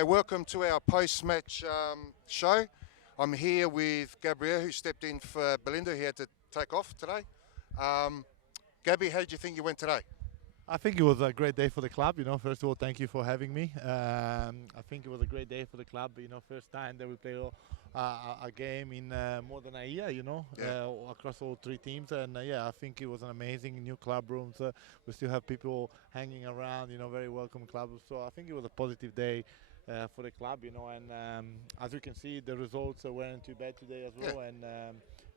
Okay, welcome to our post-match show. I'm here with Gabriel, who stepped in for Belinda. He had to take off today. Gabby, how did you think you went today? I think it was a great day for the club. First of all, thank you for having me. I think it was a great day for the club. First time that we played a game in more than a year. Across all three teams, and I think it was an amazing new club rooms. We still have people hanging around. Very welcome club. So I think it was a positive day for the club. And as you can see, the results weren't too bad today as well. And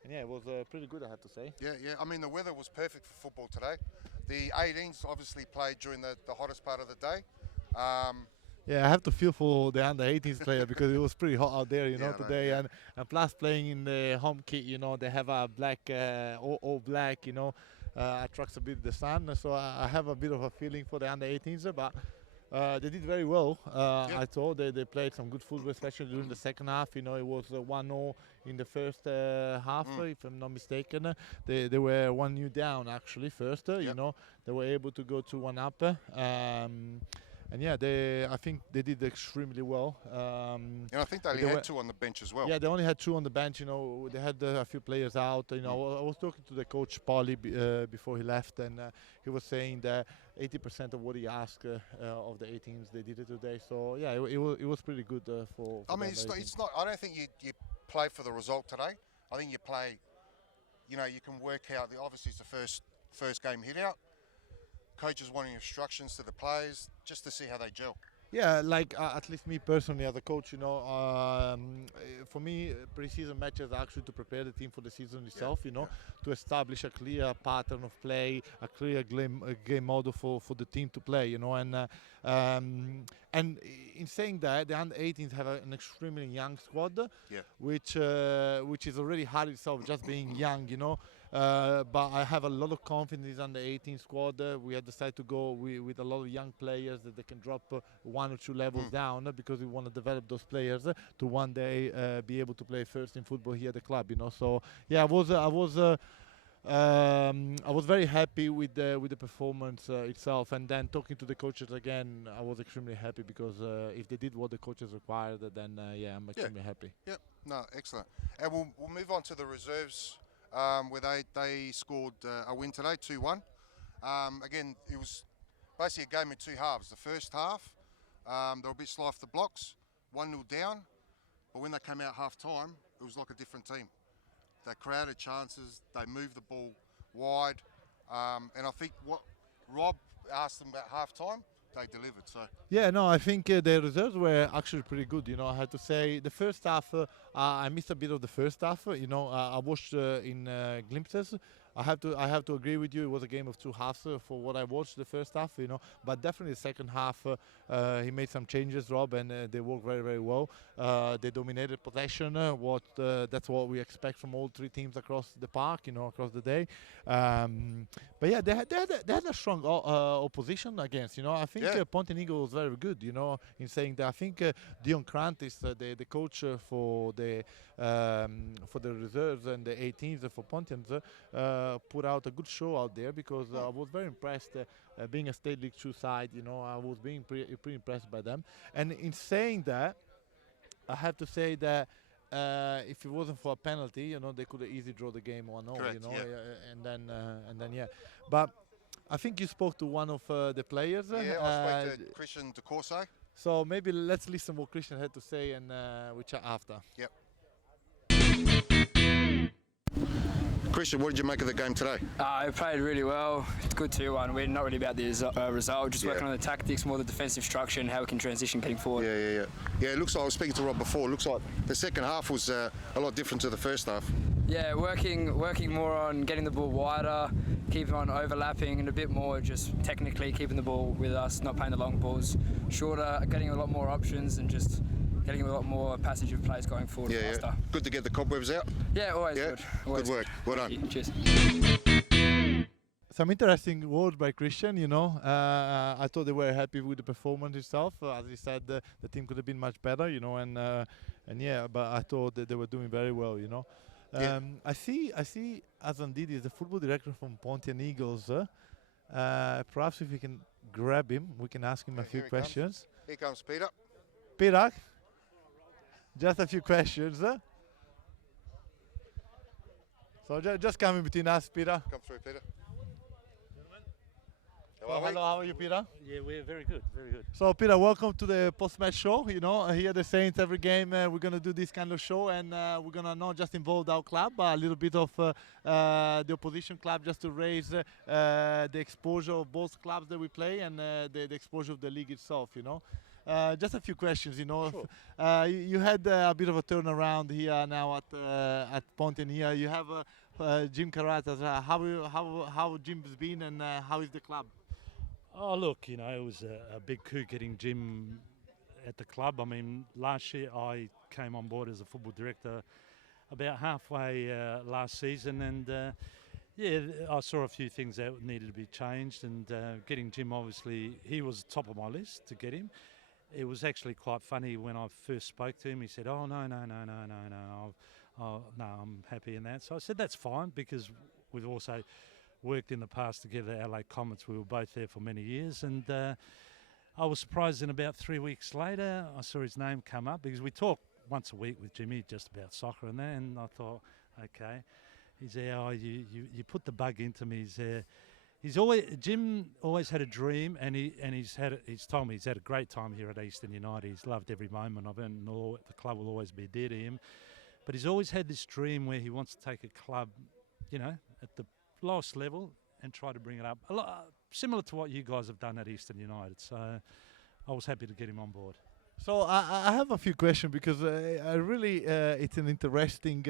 yeah, it was pretty good, I have to say. Yeah. I mean, the weather was perfect for football today. The 18s obviously played during the hottest part of the day. Yeah, I have to feel for the under 18s player because it was pretty hot out there, today. Yeah. And plus playing in the home kit, they have a black, all black, attracts a bit the sun. So I have a bit of a feeling for the under 18s, but they did very well. I thought they played some good football, especially during the second half. It was 1-0 in the first half, if I'm not mistaken. They were 1-0 down actually first. They were able to go to 1 up. And yeah, I think they did extremely well. And I think they only had 2 on the bench as well. Yeah, they only had 2 on the bench. They had a few players out. I was talking to the coach Paulie before he left, and he was saying that 80% of what he asked of the 18s they did it today. So yeah, it was pretty good for. I mean, it's not. I don't think you play for the result today. I think you play. You can work out. Obviously, it's the first game hit out. Coaches wanting instructions to the players just to see how they gel. Yeah, like at least me personally as a coach, for me, pre-season matches are actually to prepare the team for the season itself, to establish a clear pattern of play, a clear game model for the team to play, and in saying that, the under-18s have an extremely young squad, which is already hard itself just being young, but I have a lot of confidence in the 18 squad. We have decided to go with a lot of young players that they can drop 1 or 2 levels down because we want to develop those players to one day be able to play first in football here at the club. So yeah, I was very happy with the performance itself, and then talking to the coaches again, I was extremely happy because if they did what the coaches required, then yeah, I'm extremely happy. Yep. No, excellent. And we'll move on to the reserves. Where they scored a win today, 2-1. Again, it was basically a game in 2 halves. The first half, they were a bit slow off the blocks, 1-0 down. But when they came out half-time, it was like a different team. They created chances, they moved the ball wide. And I think what Rob asked them about half-time, they delivered. So yeah, no, I think the reserves were actually pretty good. I had to say the first half, I missed a bit of the first half. I watched in glimpses. I have to agree with you. It was a game of 2 halves for what I watched the first half. But definitely the second half, he made some changes, Rob, and they worked very, very well. They dominated possession. That's what we expect from all 3 teams across the park, across the day. But yeah, they had a strong opposition against. I think Pontian Eagles was very good. In saying that I think Dion Krantis, the coach for the reserves and the 18s for Pontians, put out a good show out there because I was very impressed. Being a State League 2 side, I was being pretty impressed by them. And in saying that, I have to say that if it wasn't for a penalty, they could have easily draw the game 1-0. Correct, and then yeah. But I think you spoke to one of the players. Yeah, I spoke to Christian De Corse. So maybe let's listen what Christian had to say, and we chat after. Yep. Christian, what did you make of the game today? We played really well. It's good 2-1 win, not really about the result, just working on the tactics, more the defensive structure and how we can transition getting forward. Yeah, it looks like, I was speaking to Rob before, it looks like the second half was a lot different to the first half. Yeah, working more on getting the ball wider, keeping on overlapping, and a bit more just technically keeping the ball with us, not playing the long balls, shorter, getting a lot more options and just getting a lot more passage of plays going forward faster. Yeah. Good to get the cobwebs out. Yeah, always good. Always good work. Well done. Cheers. Some interesting words by Christian, I thought they were happy with the performance itself. As he said, the team could have been much better, and yeah, but I thought that they were doing very well, I see Azandidi is the football director from Pontian Eagles. Perhaps if we can grab him, we can ask him a few questions. Here comes Peter. Peter, just a few questions. So just come in between us, Peter. Come through, Peter. So, hello, how are you, Peter? Yeah, we're very good, very good. So, Peter, welcome to the post-match show. You know, here at the Saints, every game we're going to do this kind of show, and we're going to not just involve our club, but a little bit of the opposition club, just to raise the exposure of both clubs that we play and the exposure of the league itself, you know. Just a few questions, you know. Sure. You had a bit of a turnaround here now at Pontian here. You have Jim Karatas. How Jim's been and how is the club? Oh, look, you know, it was a big coup getting Jim at the club. I mean, last year I came on board as a football director about halfway last season, and yeah, I saw a few things that needed to be changed, and getting Jim, obviously, he was top of my list to get him. It was actually quite funny when I first spoke to him. He said, "Oh, no, I'm happy in that." So I said, "That's fine," because we've also worked in the past together, LA Comets. We were both there for many years, and I was surprised. In about 3 weeks later, I saw his name come up, because we talk once a week with Jimmy just about soccer and that, and I thought, okay. He's there, "Oh, you put the bug into me." Jim always had a dream, and he's told me he's had a great time here at Eastern United. He's loved every moment of it, and the club will always be dear to him. But he's always had this dream where he wants to take a club, you know, at the lowest level and try to bring it up. A lot similar to what you guys have done at Eastern United. So I was happy to get him on board. So I have a few questions, because I really it's an interesting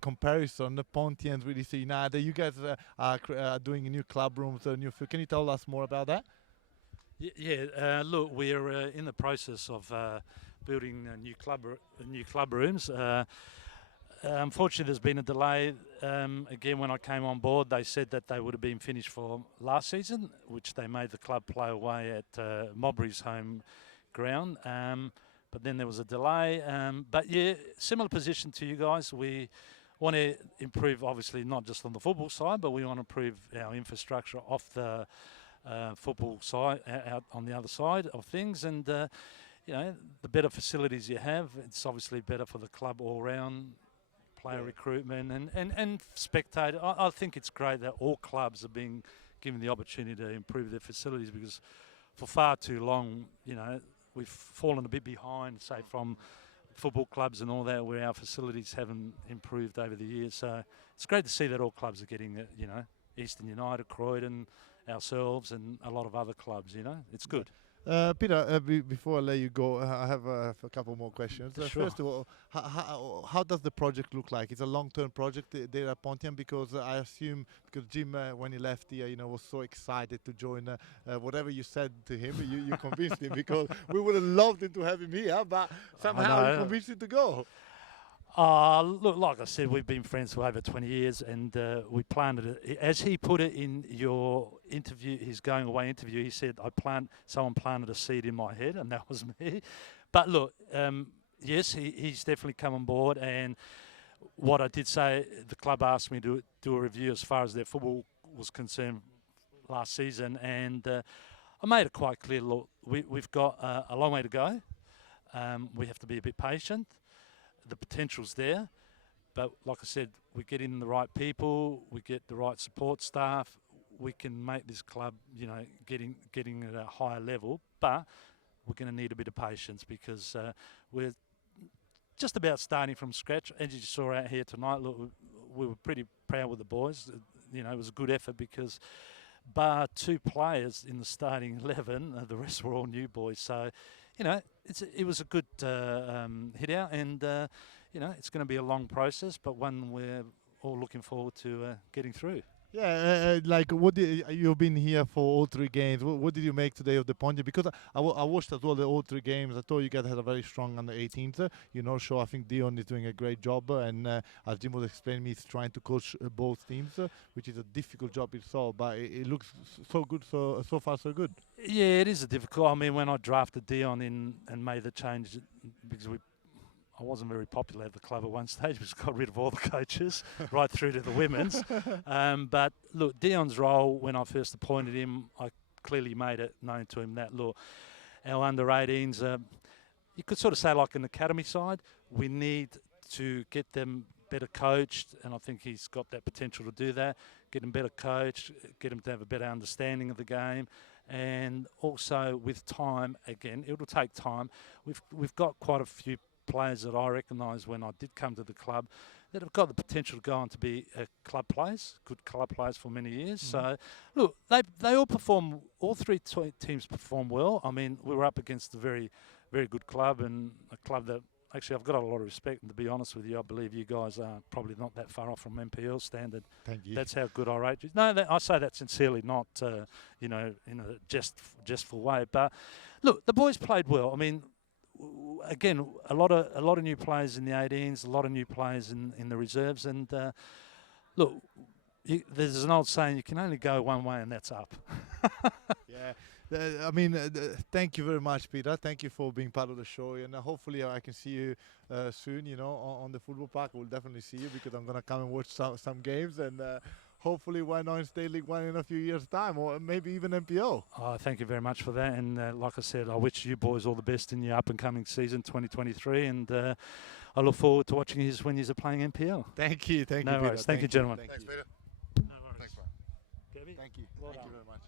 comparison. The Pontians really see United. You guys are doing new club rooms, Can you tell us more about that? Yeah. Look, we're in the process of building new club rooms. Unfortunately, there's been a delay. Again, when I came on board, they said that they would have been finished for last season, which they made the club play away at Mobry's home ground. But then there was a delay. But yeah, similar position to you guys. We want to improve, obviously, not just on the football side, but we want to improve our infrastructure off the football side, out on the other side of things. And, you know, the better facilities you have, it's obviously better for the club all round. Player recruitment and spectator. I think it's great that all clubs are being given the opportunity to improve their facilities, because for far too long, you know, we've fallen a bit behind, say, from football clubs and all that, where our facilities haven't improved over the years. So it's great to see that all clubs are getting it, you know, Eastern United, Croydon, ourselves, and a lot of other clubs, you know. It's good. Peter, before I let you go, I have a couple more questions. Sure. First of all, how does the project look like? It's a long-term project there at Pontian, because I assume, because Jim, when he left here, you know, was so excited to join. Whatever you said to him, you convinced him, because we would have loved him to have him here, but somehow you convinced him to go. Look, like I said, we've been friends for over 20 years, and we planted it. As he put it in your interview, his going away interview, he said, someone planted a seed in my head, and that was me. But look, yes, he's definitely come on board, and what I did say, the club asked me to do a review as far as their football was concerned last season, and I made it quite clear, look, we've got a long way to go. We have to be a bit patient. The potential's there, but like I said, we get in the right people, we get the right support staff, we can make this club, you know, getting at a higher level. But we're going to need a bit of patience, because we're just about starting from scratch. As you saw out here tonight, look, we were pretty proud with the boys. You know, it was a good effort, because bar 2 players in the starting 11, the rest were all new boys. So, you know, it was a good hit out, and you know, it's going to be a long process, but one we're all looking forward to getting through. Yeah, like you've been here for all 3 games. What did you make today of the Pontians? Because I watched as well all 3 games. I thought you guys had a very strong under 18s. You know, so I think Dion is doing a great job, and as Jim was explaining, he's trying to coach both teams, which is a difficult job itself. But it looks so good, so far so good. Yeah, it is a difficult. I mean, when I drafted Dion in and made the change, because I wasn't very popular at the club at one stage, because got rid of all the coaches right through to the women's. But look, Dion's role, when I first appointed him, I clearly made it known to him that, look, our under-18s you could sort of say like an academy side, we need to get them better coached, and I think he's got that potential to do that. Get them better coached, get them to have a better understanding of the game, and also with time, again, it'll take time. We've got quite a few players that I recognise when I did come to the club that have got the potential to go on to be club players, good club players for many years. So, look, they all perform, all three teams perform well. I mean, we were up against a very, very good club, and a club that actually I've got a lot of respect, and to be honest with you, I believe you guys are probably not that far off from MPL standard. Thank you. That's how good I rate you. No, I say that sincerely, not in a jestful way. But look, the boys played well. I mean, again, a lot of new players in the 18s, a lot of new players in the reserves, and look, there's an old saying: you can only go one way, and that's up. Yeah. Thank you very much, Peter. Thank you for being part of the show, and hopefully I can see you soon. On the football park, we'll definitely see you because I'm gonna come and watch some games, and hopefully why not in State League 1 in a few years' time, or maybe even MPO. Oh, thank you very much for that, and like I said, I wish you boys all the best in your up and coming season 2023, and I look forward to watching you when you're playing MPL. Thank you, No you, worries. Peter. Thank you, gentlemen. Thanks, Peter. No worries. Thanks, mate. Gabby? Thank you. Well Thank you done. very much.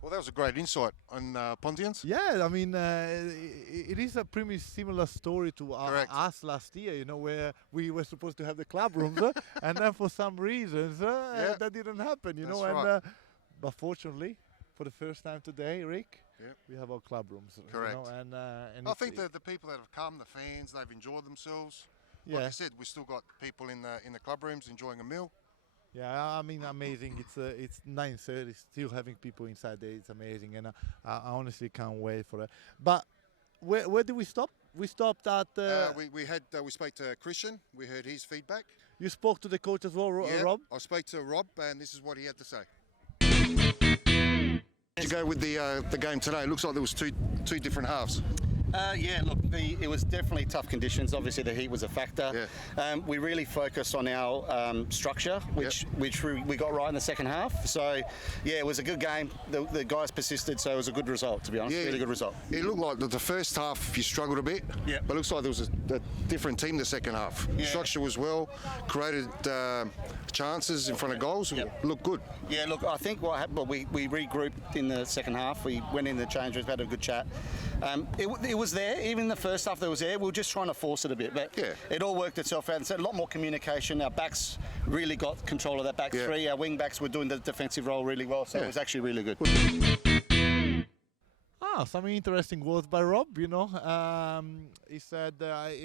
Well, that was a great insight on Pontians. Yeah, I mean, it is a pretty similar story to Correct. us last year, where we were supposed to have the club rooms, and then for some reasons that didn't happen, That's and right. but fortunately, for the first time today, Rick, Yep. we have our club rooms. Correct. And I think that the people that have come, the fans, they've enjoyed themselves. Like yeah, I said, we still got people in the club rooms enjoying a meal. yeah, I mean, amazing. It's 9:30, still having people inside there. It's amazing, and I honestly can't wait for it. But where did we stop? We stopped at. We spoke to Christian. We heard his feedback. You spoke to the coach as well, Yeah, Rob. I spoke to Rob, and this is what he had to say. To go with the game today, it looks like there was two different halves. Yeah, look, it was definitely tough conditions. Obviously, the heat was a factor. Yeah. We really focused on our structure, which we got right in the second half. So, yeah, it was a good game. The guys persisted, so it was a good result, to be honest. Yeah, really good result. It looked like the first half you struggled a bit, Yeah. but it looks like there was a different team the second half. Yeah. Structure was well, created chances in front of goals. Yeah. Looked good. Yeah, look, I think what happened, we regrouped in the second half. We went in the change rooms, had a good chat. It was there, even the first half that was there. We were just trying to force it a bit, but Yeah. it all worked itself out. And so a lot more communication. Our backs really got control of that back Yeah. three. Our wing backs were doing the defensive role really well, so Yeah. it was actually really good. Some interesting words by Rob. He said,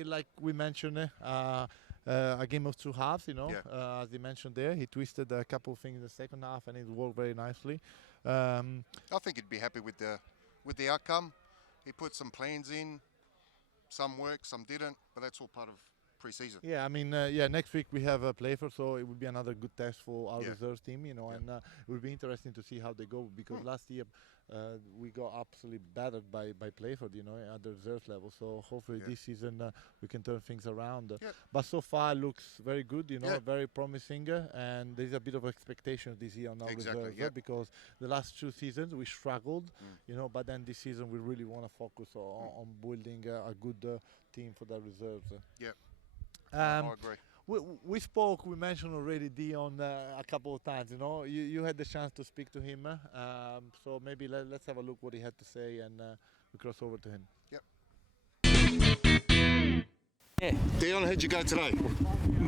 like we mentioned, a game of two halves. Yeah. As he mentioned there, he twisted a couple of things in the second half, and it worked very nicely. I think he'd be happy with the outcome. He put some plans in. Some worked, some didn't, but that's all part of pre-season. Yeah, I mean, next week we have a Playfair, so it will be another good test for our Yeah. reserves team, and it will be interesting to see how they go, because last year we got absolutely battered by Playfair, at the reserves level. So hopefully Yeah. this season we can turn things around. Yeah. But so far it looks very good, Yeah. very promising, and there's a bit of expectation this year on our Exactly, reserves, yeah. because the last two seasons we struggled, but then this season we really want to focus on building a good team for the reserves. Yeah. I I agree. we mentioned already Dion a couple of times. You had the chance to speak to him, so maybe let's have a look what he had to say, and we cross over to him. Yeah, Dion, how'd you go today?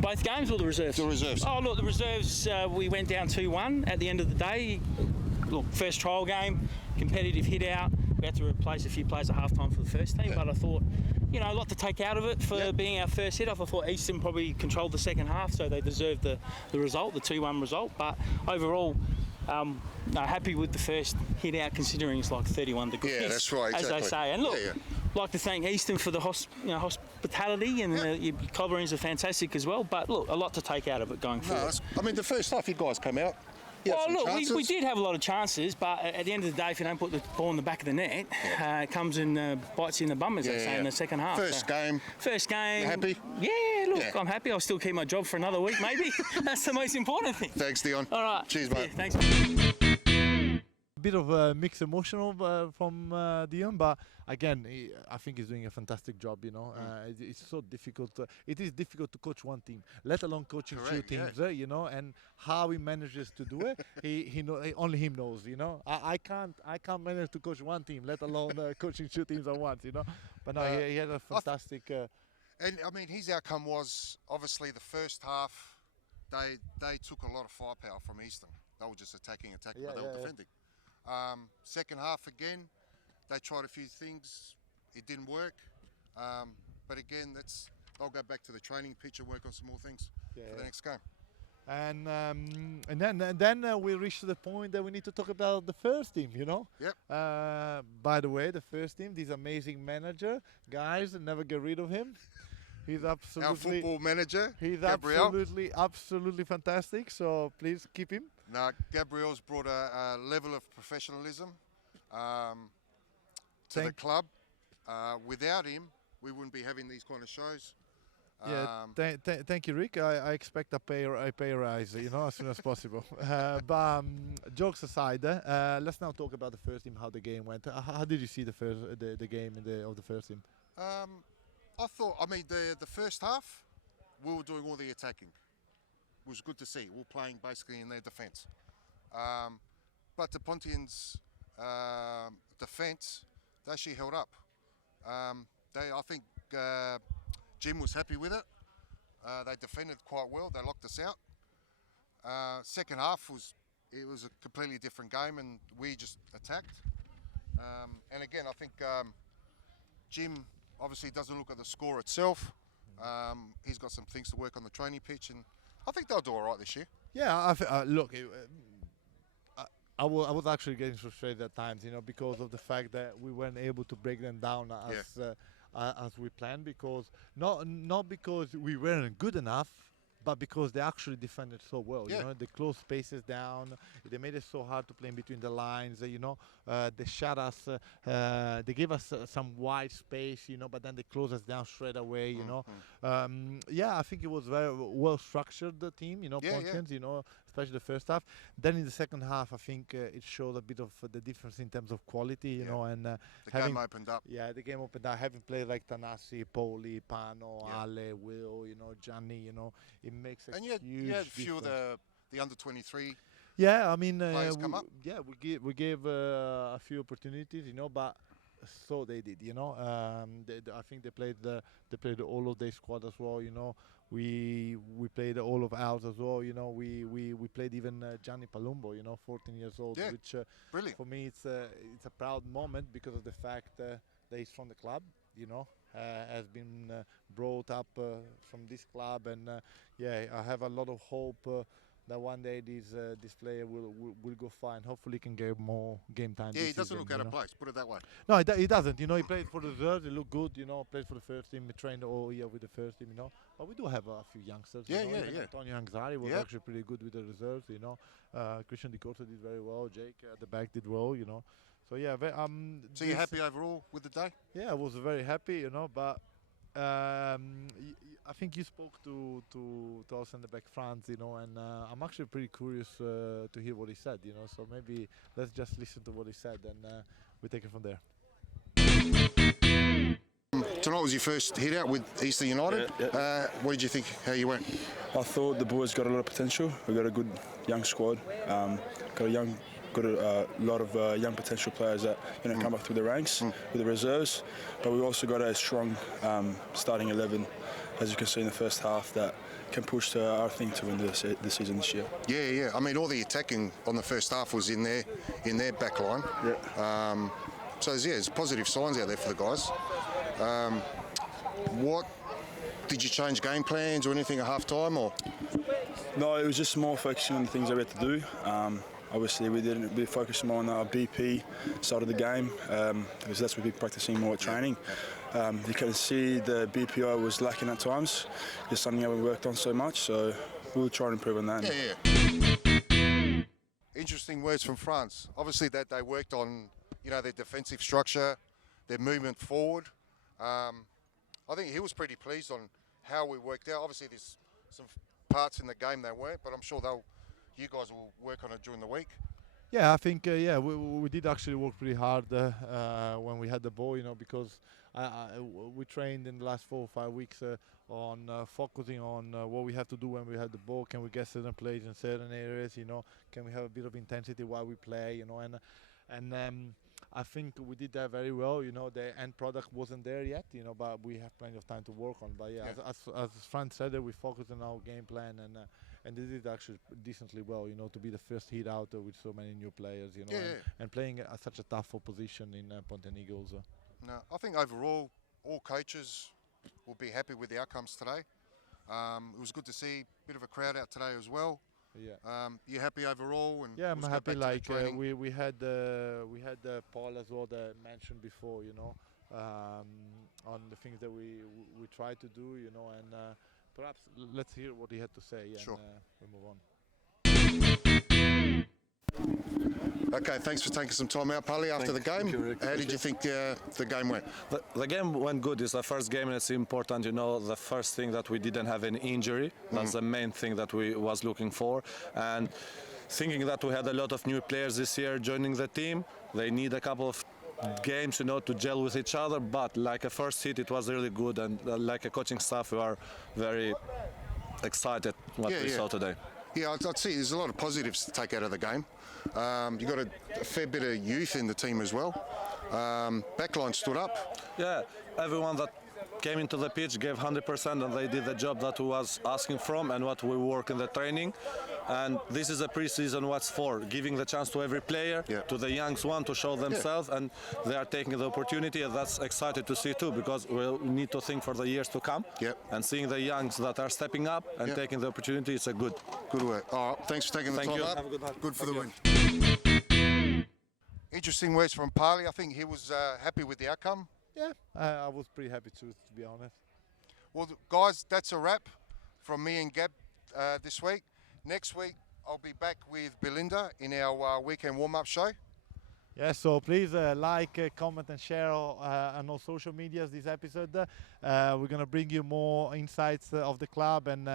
both games or the reserves? The reserves. Oh, look, the reserves, we went down 2-1 at the end of the day. Look, first trial game, competitive hit out. We had to replace a few players at half-time for the first team, but I thought, a lot to take out of it for being our first hit-off. I thought Easton probably controlled the second half, so they deserved the result, the 2-1 result. But overall, happy with the first hit-out, considering it's like 31 degrees. Yeah, that's right, As exactly. they say. And look, Yeah. like to thank Easton for the hospitality, and your coverings are fantastic as well. But look, a lot to take out of it going forward. The first half you guys came out. You had Well, some look, we chances. did have a lot of chances, but at the end of the day, if you don't put the ball in the back of the net, it comes and bites you in the bum, as they say, in the second half. First game. First game. You happy? Yeah, look, Yeah. I'm happy. I'll still keep my job for another week, maybe. That's the most important thing. Thanks, Dion. All right. Cheers, mate. Yeah, thanks. bit of a mixed emotional from Dion, but again, I think he's doing a fantastic job. It's so difficult. It is difficult to coach one team, let alone coaching two Correct, teams. And how he manages to do it, only him knows. I can't manage to coach one team, let alone coaching two teams at once. But no, he had a fantastic. And I mean, his outcome was obviously the first half. They took a lot of firepower from Eastern. They were just attacking, but they were defending. Second half again, they tried a few things. It didn't work. But again, they'll go back to the training pitch and work on some more things for the next game. And then we reached the point that we need to talk about the first team. Yep. By the way, the first team, this amazing manager, guys, never get rid of him. He's absolutely Our football manager, He's Gabriel. absolutely fantastic. So please keep him. Now, Gabriel's brought a level of professionalism to the club. Without him, we wouldn't be having these kind of shows. Thank you, Rick. I expect a pay rise, as soon as possible. But jokes aside, let's now talk about the first team, how the game went. How did you see the game of the first team? I thought, the first half, we were doing all the attacking. It was good to see. We were playing basically in their defence. But the Pontians' defence, they actually held up. I think Jim was happy with it. They defended quite well. They locked us out. Second half was a completely different game, and we just attacked. And again, I think Jim obviously doesn't look at the score itself. He's got some things to work on the training pitch, and I think they'll do all right this year. Yeah, look. I was actually getting frustrated at times, because of the fact that we weren't able to break them down as we planned, because not because we weren't good enough, but because they actually defended so well. They closed spaces down. They made it so hard to play in between the lines. They shut us. They gave us some wide space. But then they closed us down straight away. I think it was very well structured, the team. Pontians. Especially the first half. Then in the second half, I think it showed a bit of the difference in terms of quality. And the game opened up. Yeah, the game opened up. Having played like Tanasi, Poli, Pano, Ale, Will, Gianni, it makes a huge you had a few of difference. the under 23. Yeah, players come up. we gave a few opportunities, but so they did. I think they played all of their squad as well. We played all of ours as well. We played even Gianni Palumbo. 14 years old, which Brilliant. for me it's a proud moment because of the fact that he's from the club. Has been brought up from this club, and I have a lot of hope that one day this player will go far, and hopefully can get more game time. Yeah, this he doesn't season, look out of place. Put it that way. No, he doesn't. He played for the reserves. He looked good. Played for the first team. He trained all year with the first team. But we do have a few youngsters. Even Antonio Anzari was actually pretty good with the reserves. Christian Di Corso did very well. Jake at the back did well. So yeah. So you're happy overall with the day? Yeah, I was very happy. But I think you spoke to our centre back Franz, and I'm actually pretty curious to hear what he said. So maybe let's just listen to what he said, and we take it from there. Tonight was your first hit out with Eastern United. Yeah. What did you think? How you went? I thought the boys got a lot of potential. We've got a good young squad. Got a lot of young potential players that come up through the ranks with the reserves. But we've also got a strong starting 11, as you can see in the first half, that can push our thing to win the season this year. Yeah. All the attacking on the first half was in their back line. Yeah. So there's positive signs out there for the guys. What did you change game plans or anything at half time, or? No, it was just more focusing on the things that we had to do. Obviously, we focused more on our BP side of the game because that's what we've been practicing more at training. You can see the BPI was lacking at times. It's something that we worked on so much, so we'll try and improve on that. Yeah. Interesting words from France. Obviously, that they worked on, their defensive structure, their movement forward. I think he was pretty pleased on how we worked out. Obviously, there's some parts in the game they weren't, but I'm sure you guys will work on it during the week. Yeah, I think we did actually work pretty hard when we had the ball, because we trained in the last 4 or 5 weeks on focusing on what we have to do when we have the ball. Can we get certain plays in certain areas? Can we have a bit of intensity while we play? And I think we did that very well. The end product wasn't there yet. But we have plenty of time to work on. But yeah, as Frank said, we focused on our game plan and they did actually decently well, to be the first hit out with so many new players, and playing at such a tough opposition in Pontian Eagles. No, I think overall, all coaches will be happy with the outcomes today. It was good to see a bit of a crowd out today as well. Yeah. You happy overall? And Yeah, I'm let's go happy. back to the training. We had Paul as well that mentioned before, on the things that we try to do, and perhaps let's hear what he had to say. Sure. And we'll move on. Okay, thanks for taking some time out, Pali, after the game. How did you think the game went? The game went good. It's the first game and it's important, the first thing that we didn't have any injury. That's the main thing that we was looking for. And thinking that we had a lot of new players this year joining the team, they need a couple of games, to gel with each other. But like a first hit, it was really good. And like a coaching staff, we are very excited what we saw today. Yeah, I'd see there's a lot of positives to take out of the game. You've got a fair bit of youth in the team as well. Backline stood up. Yeah, everyone that came into the pitch gave 100% and they did the job that we was asking from and what we work in the training. And this is a pre-season what's for, giving the chance to every player, to the youngs one to show themselves, and they are taking the opportunity, and that's excited to see too, because we need to think for the years to come. And seeing the youngs that are stepping up and taking the opportunity, it's a good work. All right, thanks for taking the time out. Have a good night. Good for the win. Interesting words from Pali. I think he was happy with the outcome. Yeah, I was pretty happy too, to be honest. Well, guys, that's a wrap from me and Gab this week. Next week, I'll be back with Belinda in our weekend warm-up show. Yeah, so please like, comment and share on all social medias this episode. We're going to bring you more insights of the club, and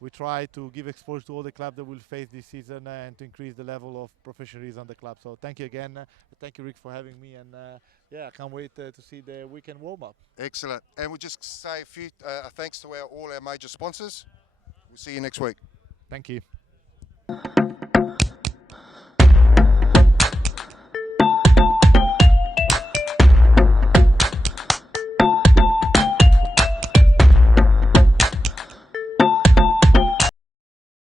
we try to give exposure to all the clubs that will face this season and to increase the level of professionalism on the club. So thank you again. Thank you, Rick, for having me. And I can't wait to see the weekend warm-up. Excellent. And we'll just say a few thanks to all our major sponsors. We'll see you next week. Thank you.